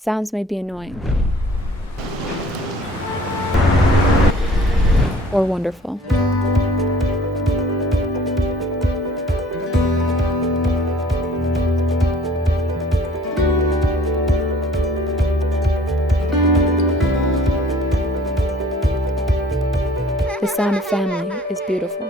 Sounds may be annoying or wonderful. The sound of family is beautiful.